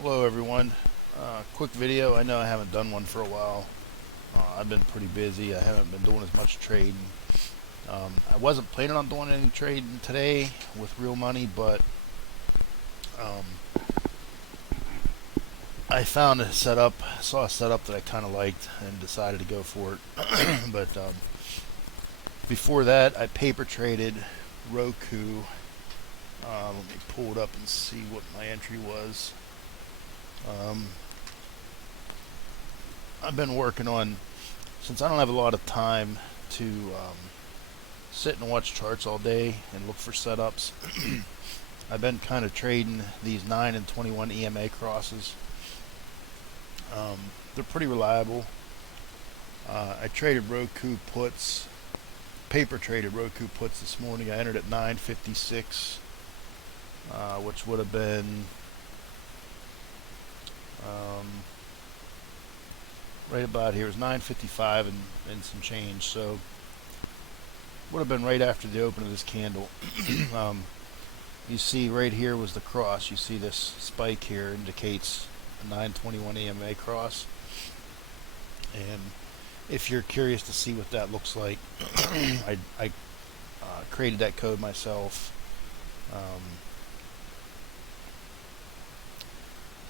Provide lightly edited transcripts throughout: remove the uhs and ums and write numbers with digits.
Hello everyone. Quick video. I know I haven't done one for a while. I've been pretty busy. I haven't been doing as much trading. I wasn't planning on doing any trading today with real money, but um, I found a setup, saw a setup that I kind of liked and decided to go for it. But before that, I paper traded Roku. Let me pull it up and see what my entry was. I've been working on, since I don't have a lot of time to sit and watch charts all day and look for setups. I've been kind of trading these 9 and 21 EMA crosses. They're pretty reliable. I traded Roku puts, paper traded Roku puts this morning. I entered at 956, which would have been right about here. It was 955 and some change, so would have been right after the open of this candle. You see right here was the cross. You see this spike here indicates a 921 EMA cross, and if you're curious to see what that looks like, I created that code myself.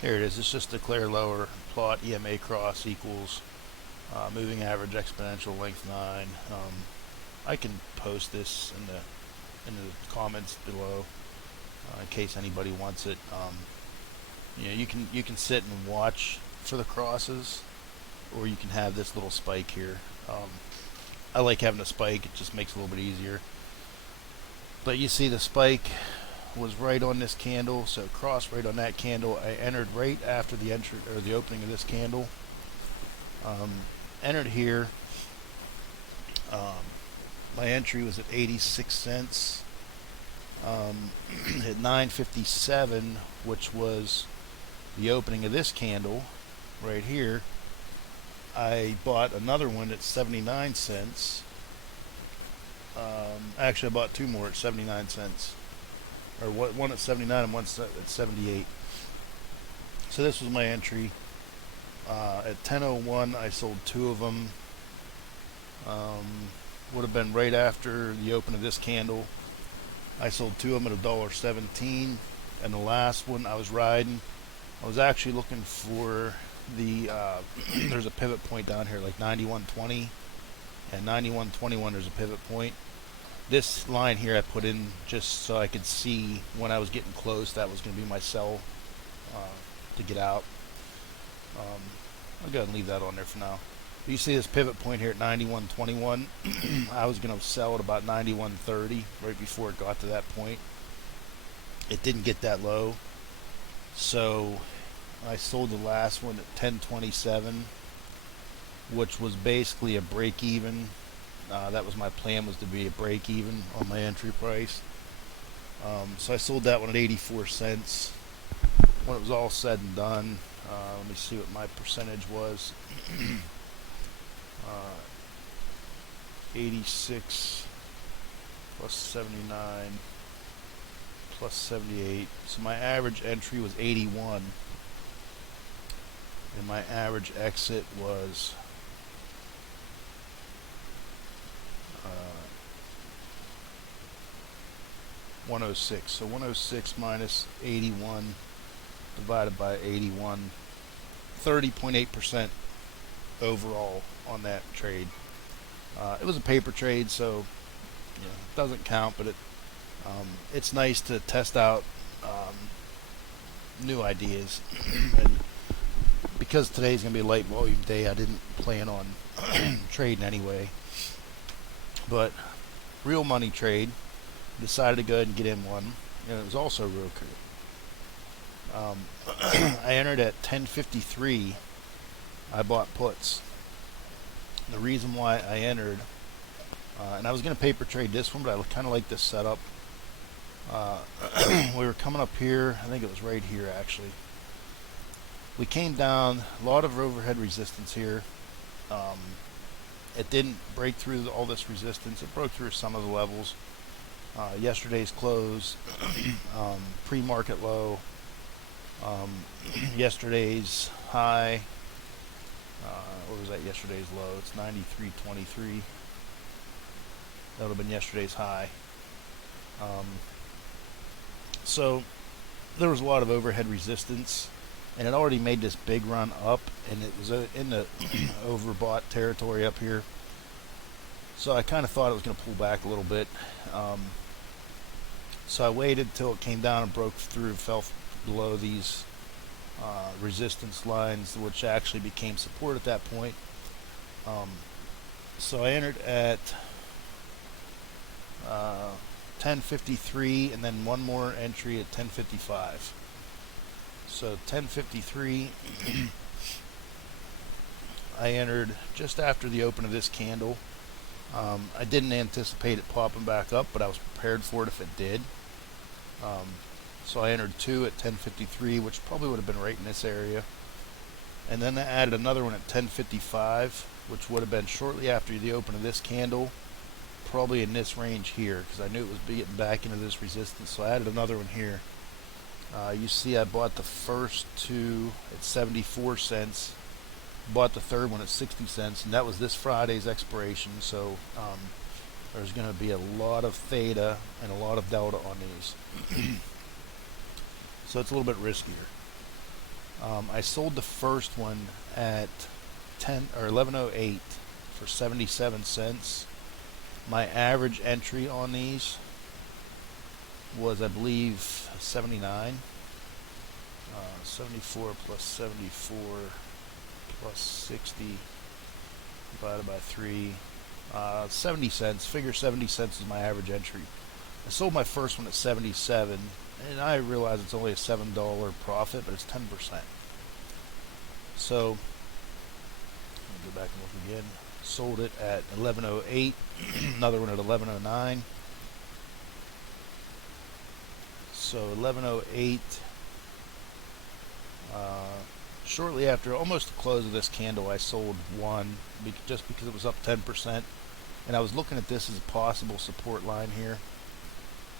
Here it is. It's just declare lower, plot EMA cross equals moving average exponential length 9. I can post this in the comments below in case anybody wants it. You can sit and watch for the crosses, or you can have this little spike here. I like having a spike; it just makes it a little bit easier. But you see the spike was right on this candle, so cross right on that candle. I entered right after the entry or the opening of this candle. Entered here. My entry was at 86 cents. At 957, which was the opening of this candle right here, I bought another one at 79 cents. Actually, I bought two more at 79 cents. Or one at 79 and one at 78. So this was my entry. At 10:01, I sold two of them. Would have been right after the open of this candle. I sold two of them at $1.17, and the last one I was riding. I was actually looking for the there's a pivot point down here, like 91.20 and 91.21. There's a pivot point. This line here I put in just so I could see when I was getting close. That was going to be my sell to get out. I'll go ahead and leave that on there for now. You see this pivot point here at 91.21. I was going to sell at about 91.30 right before it got to that point. It didn't get that low, so I sold the last one at 10.27, which was basically a break even. That was my plan, was to be a break even on my entry price. So I sold that one at 84 cents. When it was all said and done, let me see what my percentage was. 86 plus 79 plus 78. So my average entry was 81, and my average exit was 106. So 106 minus 81 divided by 81, 30.8% overall on that trade. It was a paper trade, so it doesn't count, but it's nice to test out new ideas. And because today's going to be a light volume day, I didn't plan on trading anyway. But real money trade, decided to go ahead and get in one, and it was also Roku. I entered at 10.53. I bought puts. The reason why I entered, and I was going to paper trade this one, but I kind of like this setup. We were coming up here, I think it was right here actually. We came down, a lot of overhead resistance here. It didn't break through all this resistance. It broke through some of the levels. Yesterday's close, pre-market low, Yesterday's high, what was that? Yesterday's low. It's 93.23. That would have been yesterday's high. So there was a lot of overhead resistance, and it already made this big run up, and it was in the overbought territory up here. So I kind of thought it was going to pull back a little bit. So I waited till it came down and broke through, fell below these resistance lines, which actually became support at that point. So I entered at 10:53, and then one more entry at 10:55. So 10:53, I entered just after the open of this candle. I didn't anticipate it popping back up, but I was prepared for it if it did. So I entered two at 10:53, which probably would have been right in this area. And then I added another one at 10:55, which would have been shortly after the open of this candle, probably in this range here, because I knew it was getting back into this resistance. So I added another one here. You see I bought the first two at 74 cents, bought the third one at 60 cents, and that was this Friday's expiration. So there's going to be a lot of theta and a lot of delta on these. So it's a little bit riskier. I sold the first one at 11:08 for 77 cents. My average entry on these was, I believe, 79. 74 plus 74 plus 60 divided by 3. 70 cents. Figure 70 cents is my average entry. I sold my first one at 77, and I realize it's only a $7 profit, but it's 10%. So, let me go back and look again. Sold it at 11:08, another one at 11:09. So 11:08, shortly after, almost the close of this candle, I sold one just because it was up 10%, and I was looking at this as a possible support line here.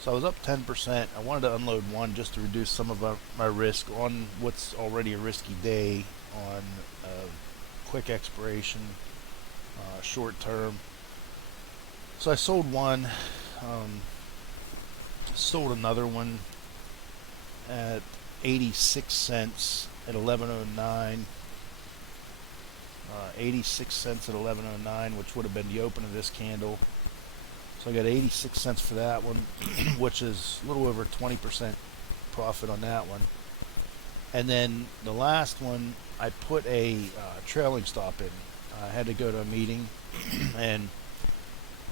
So I was up 10%. I wanted to unload one just to reduce some of my risk on what's already a risky day on quick expiration, short term. So I sold one, sold another one at 86 cents at 11:09. 86 cents at 11:09, which would have been the open of this candle. So I got 86 cents for that one, which is a little over 20% profit on that one. And then the last one, I put a trailing stop in. I had to go to a meeting, and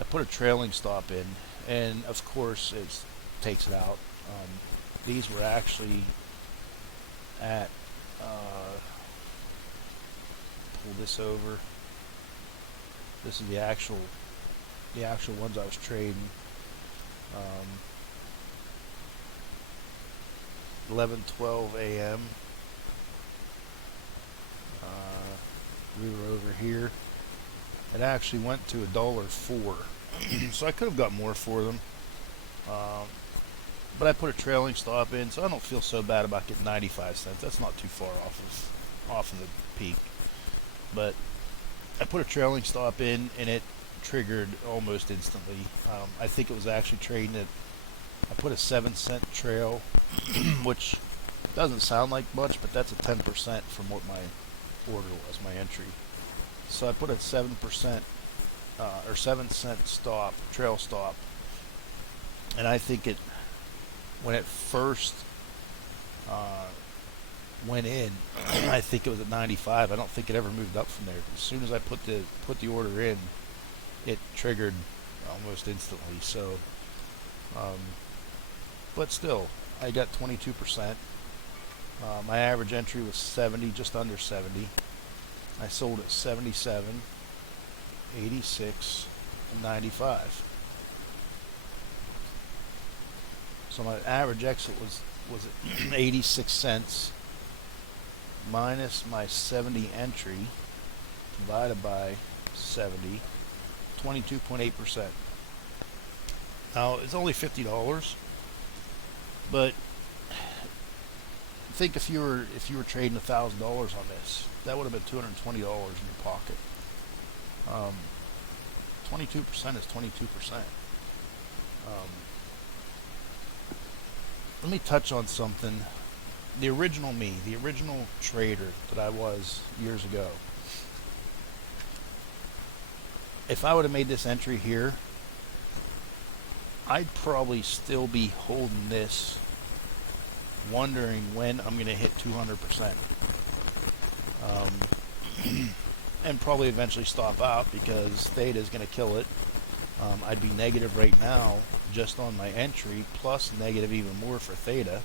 I put a trailing stop in, and of course it takes it out. These were actually at, pull this over. This is the actual ones I was trading. 11:12 a.m. We were over here. It actually went to $1.04, so I could have got more for them. But I put a trailing stop in, so I don't feel so bad about getting 95 cents. That's not too far off of the peak. But I put a trailing stop in, and it triggered almost instantly. I think it was actually trading at, I put a 7-cent trail, which doesn't sound like much, but that's a 10% from what my order was, my entry. So I put a 7% or 7-cent stop, trail stop, and I think it, when it first went in, I think it was at 95. I don't think it ever moved up from there. As soon as I put the order in, it triggered almost instantly. So, but still, I got 22%. My average entry was 70, just under 70. I sold at 77, 86, and 95. So my average exit was at 86 cents minus my 70 entry divided by 70, 22.8%. Now it's only $50, but think if you were trading $1,000 on this, that would have been $220 in your pocket. 22% is 22%. Let me touch on something. The original me, the original trader that I was years ago, if I would have made this entry here, I'd probably still be holding this, wondering when I'm going to hit 200%. And probably eventually stop out because theta is going to kill it. I'd be negative right now just on my entry, plus negative even more for theta.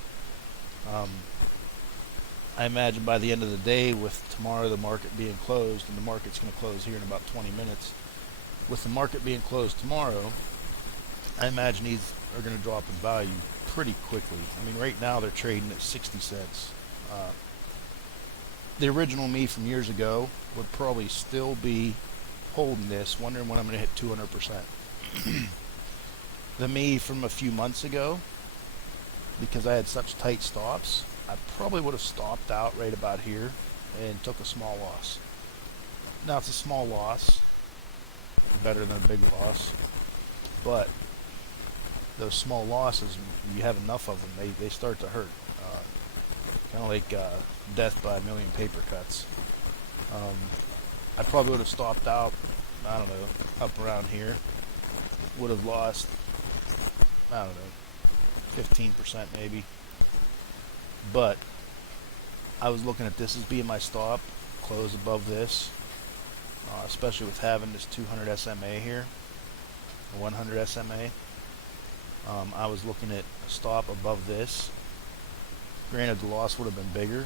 I imagine by the end of the day, with tomorrow the market being closed, and the market's going to close here in about 20 minutes, with the market being closed tomorrow, I imagine these are going to drop in value pretty quickly. I mean, right now they're trading at 60 cents. The original me from years ago would probably still be holding this, wondering when I'm going to hit 200%. The me from a few months ago, because I had such tight stops, I probably would have stopped out right about here and took a small loss. Now it's a small loss, better than a big loss, but those small losses, when you have enough of them, they start to hurt. Kind of like death by a million paper cuts. I probably would have stopped out, I don't know, up around here. Would have lost, I don't know, 15% maybe. But I was looking at this as being my stop, close above this, especially with having this 200 SMA here, 100 SMA. I was looking at a stop above this. Granted, the loss would have been bigger,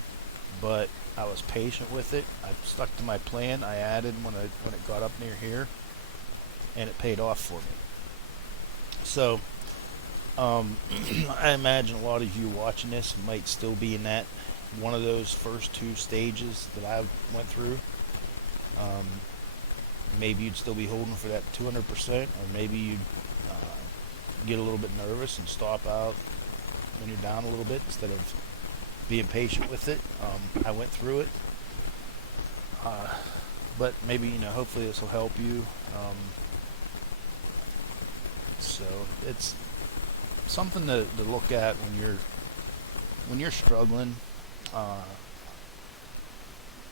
but I was patient with it. I stuck to my plan. I added when it got up near here, and it paid off for me. So I imagine a lot of you watching this might still be in that one of those first two stages that I went through. Maybe you'd still be holding for that 200%, or maybe you'd get a little bit nervous and stop out when you're down a little bit instead of being patient with it. I went through it, but maybe, hopefully this will help you. So it's something to look at when you're struggling.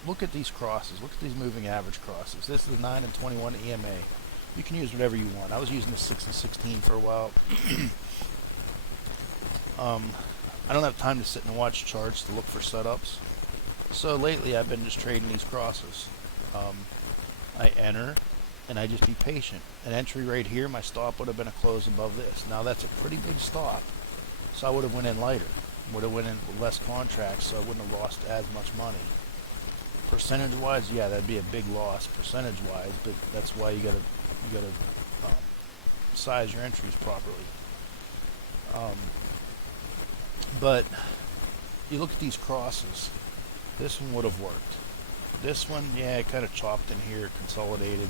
Look at these crosses. Look at these moving average crosses. This is the 9 and 21 EMA. You can use whatever you want. I was using the 6 and 16 for a while. I don't have time to sit and watch charts to look for setups. So lately I've been just trading these crosses. I enter and I just be patient. An entry right here, my stop would have been a close above this. Now that's a pretty big stop. So I would have went in lighter. Would have went in with less contracts, so I wouldn't have lost as much money. Percentage wise, yeah, that'd be a big loss percentage wise, but that's why you gotta size your entries properly. But you look at these crosses. This one would have worked. This one, yeah, it kind of chopped in here, consolidated.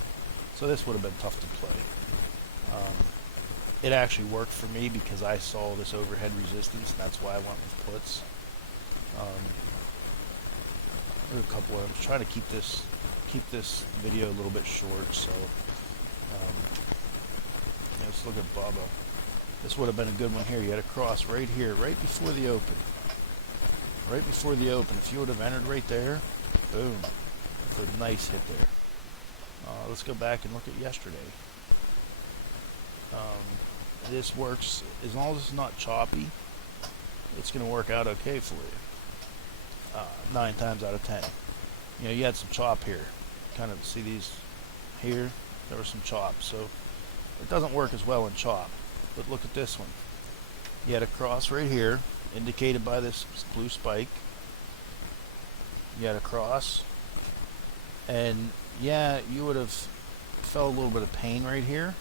So this would have been tough to play. It actually worked for me because I saw this overhead resistance, and that's why I went with puts. There are a couple of them. I'm trying to keep this video a little bit short, so let's look at Bubba. This would have been a good one here. You had a cross right here, right before the open. Right before the open. If you would have entered right there, boom. That's a nice hit there. Let's go back and look at yesterday. This works, as long as it's not choppy, it's going to work out okay for you. 9 times out of 10. You had some chop here. Kind of see these here? There was some chop. So it doesn't work as well in chop. But look at this one. You had a cross right here, indicated by this blue spike. You had a cross. And yeah, you would have felt a little bit of pain right here.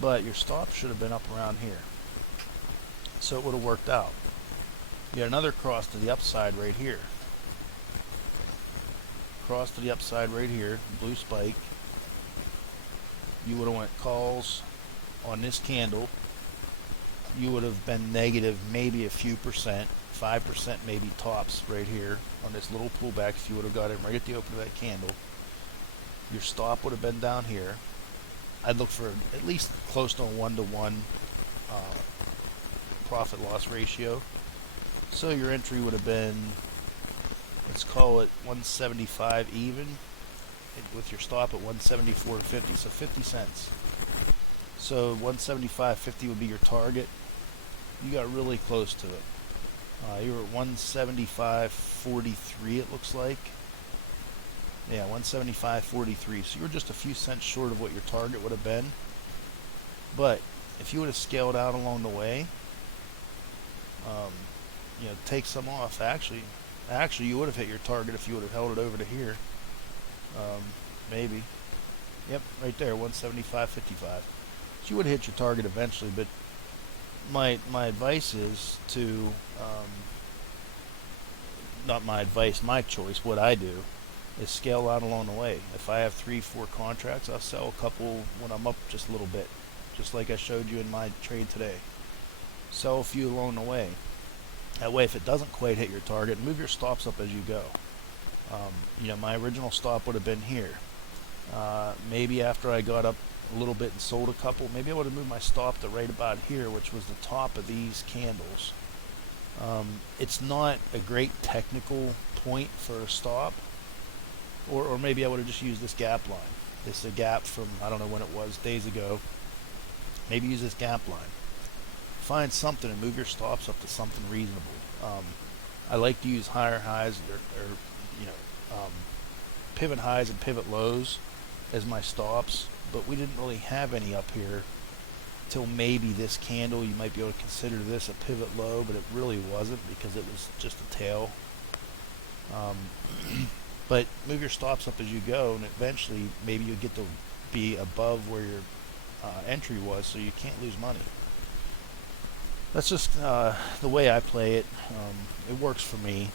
But your stop should have been up around here. So it would have worked out. You had another cross to the upside right here. Cross to the upside right here, blue spike. You would have went calls on this candle. You would have been negative maybe a few percent 5% maybe tops right here on this little pullback. If you would have got in right at the open of that candle, your stop would have been down here. I'd look for at least close to a 1-to-1 profit loss ratio. So your entry would have been, let's call it 175 even, with your stop at 174.50, so 50 cents. So 175.50 would be your target. You got really close to it. You were at 175.43, it looks like. Yeah, 175.43. So you were just a few cents short of what your target would have been. But if you would have scaled out along the way, you know, take some off. Actually, you would have hit your target if you would have held it over to here. Maybe. Yep, right there, 175.55. So you would have hit your target eventually, but my advice is to, not my advice, my choice, what I do is scale out along the way. If I have 3-4 contracts, I'll sell a couple when I'm up just a little bit, just like I showed you in my trade today. Sell a few along the way. That way, if it doesn't quite hit your target, move your stops up as you go. You know, my original stop would have been here. Maybe after I got up a little bit and sold a couple, maybe I would have moved my stop to right about here, which was the top of these candles. It's not a great technical point for a stop, or maybe I would have just used this gap line. This is a gap from, I don't know when it was, days ago. Maybe use this gap line. Find something and move your stops up to something reasonable. I like to use higher highs or you know, pivot highs and pivot lows as my stops, but we didn't really have any up here till maybe this candle. You might be able to consider this a pivot low, but it really wasn't because it was just a tail. But move your stops up as you go, and eventually maybe you'll get to be above where your entry was, so you can't lose money. That's just the way I play it. It works for me.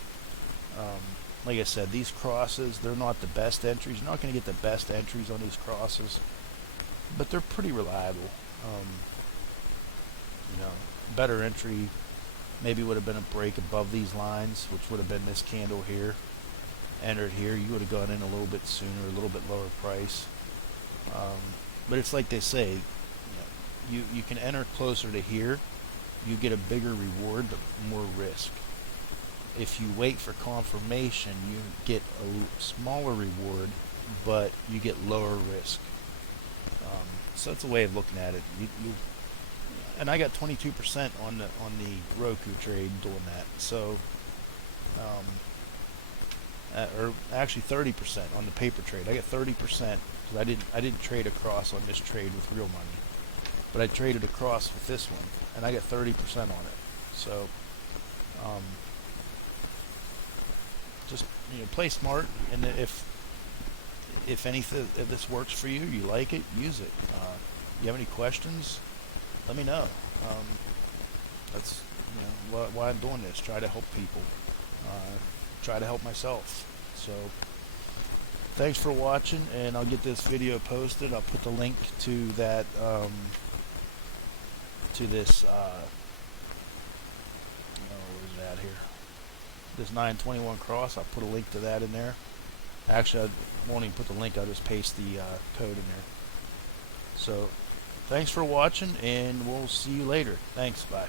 Like I said, these crosses, they're not the best entries. You're not going to get the best entries on these crosses, but they're pretty reliable. You know, better entry maybe would have been a break above these lines, which would have been this candle here. Entered here, you would have gone in a little bit sooner, a little bit lower price. But it's like they say, you know, you can enter closer to here, you get a bigger reward but more risk. If you wait for confirmation, you get a smaller reward but you get lower risk. So that's a way of looking at it. And I got 22% on the ROKU trade doing that. So or actually 30% on the paper trade. I got 30% because I didn't trade across on this trade with real money, but I traded across with this one, and I got 30% on it. So just, you know, play smart, and if this works for you, you like it, use it. You have any questions, let me know. That's, you know, why I'm doing this. Try to help people. Try to help myself. So thanks for watching, and I'll get this video posted. I'll put the link to that to this what is that here, this 921 cross. I'll put a link to that in there. Actually, I won't even put the link, I'll just paste the code in there. So thanks for watching, and we'll see you later. Thanks, bye.